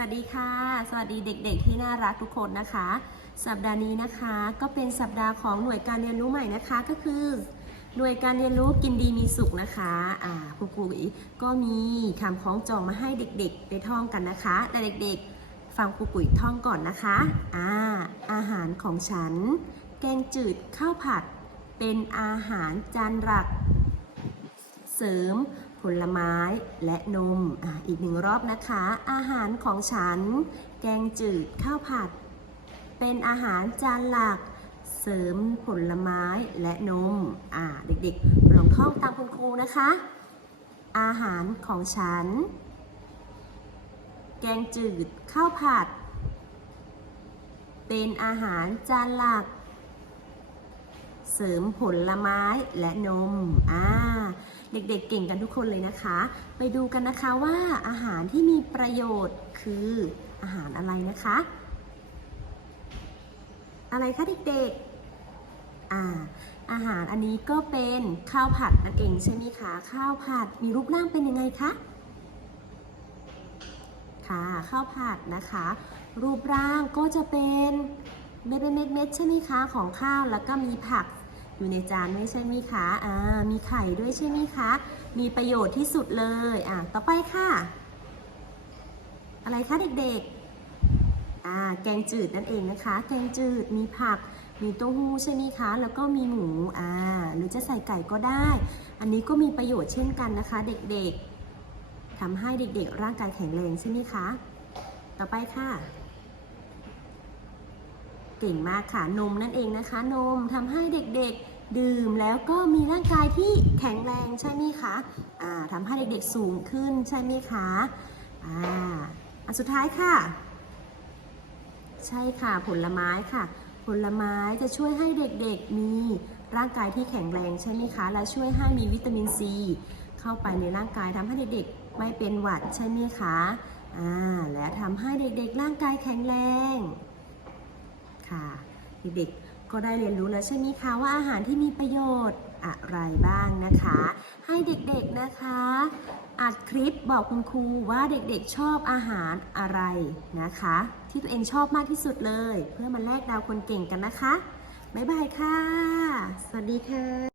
วัสดีค่ะ สวัสดีเด็กๆ ที่น่ารักทุกคนนะคะ สัปดาห์นี้นะคะก็เป็นสัปดาห์ของหน่วยการเรียนรู้ใหม่นะคะก็คือหน่วยการเรียนรู้กินดีมีสุขนะคะอ่าครูปุ๋ยก็มีคำคล้องจองมาให้เด็กๆได้ท่องกันนะคะ แต่เด็กๆ ฟังครูปุ๋ยท่องก่อนนะคะอ่าอาหารของฉัน แกงจืดข้าวผัด เป็นอาหารจานหลัก เสริม ผลไม้และนมออีกหนึ่งรอบนะคะ อาหารของฉัน แกงจืดข้าวผัด เป็นอาหารจานหลัก เสริมผลไม้และนมอ่าเด็กๆลองท่องตามคุณครูนะคะ อาหารของฉัน แกงจืดข้าวผัด เป็นอาหารจานหลัก เสริมผลไม้และนมอ่า เด็กๆเก่งกันทุกคนเลยนะคะ ไปดูกันนะคะว่าอาหารที่มีประโยชน์คืออาหารอะไรนะคะ อะไรคะเด็กๆอ่าอาหารอันนี้ก็เป็นข้าวผัดนั่นเองใช่ไหมคะ ข้าวผัดมีรูปร่างเป็นยังไงคะค่ะข้าวผัดนะคะ รูปร่างก็จะเป็นเม็ดเม็ดเม็ดๆใช่ไหมคะของข้าวแล้วก็มีผัก อยู่ในจานด้วยใช่ไหมคะอ่ามีไข่ด้วยใช่ไหมคะ มีประโยชน์ที่สุดเลยอ่าต่อไปค่ะ อะไรคะเด็กๆอ่าแกงจืดนั่นเองนะคะ แกงจืดมีผักมีเต้าหู้ใช่ไหมคะ แล้วก็มีหมูอ่าหรือจะใส่ไก่ก็ได้ อันนี้ก็มีประโยชน์เช่นกันนะคะ เด็กๆทำให้เด็กๆ ร่างกายแข็งแรงใช่ไหมคะ ต่อไปค่ะ เก่งมากค่ะนมนั่นเองนะคะ นมทำให้เด็กๆดื่มแล้วก็มีร่างกายที่แข็งแรงใช่ไหมคะอ่าทำให้เด็กๆสูงขึ้นใช่ไหมคะอ่าอันสุดท้ายค่ะ ใช่ค่ะผลไม้ค่ะ ผลไม้จะช่วยให้เด็กๆมีร่างกายที่แข็งแรงใช่ไหมคะ และช่วยให้มีวิตามินซีเข้าไปในร่างกายทำให้เด็กๆไม่เป็นหวัดใช่ไหมคะอ่าและทำให้เด็กๆร่างกายแข็งแรง เด็กๆก็ได้เรียนรู้แล้วใช่ไหมคะว่าอาหารที่มีประโยชน์อะไรบ้างนะคะ ให้เด็กๆนะคะอัดคลิปบอกคุณครูว่าเด็กๆชอบอาหารอะไรนะคะ ที่ตัวเองชอบมากที่สุดเลย เพื่อมาแลกดาวคนเก่งกันนะคะ บ๊ายบายค่ะ สวัสดีค่ะ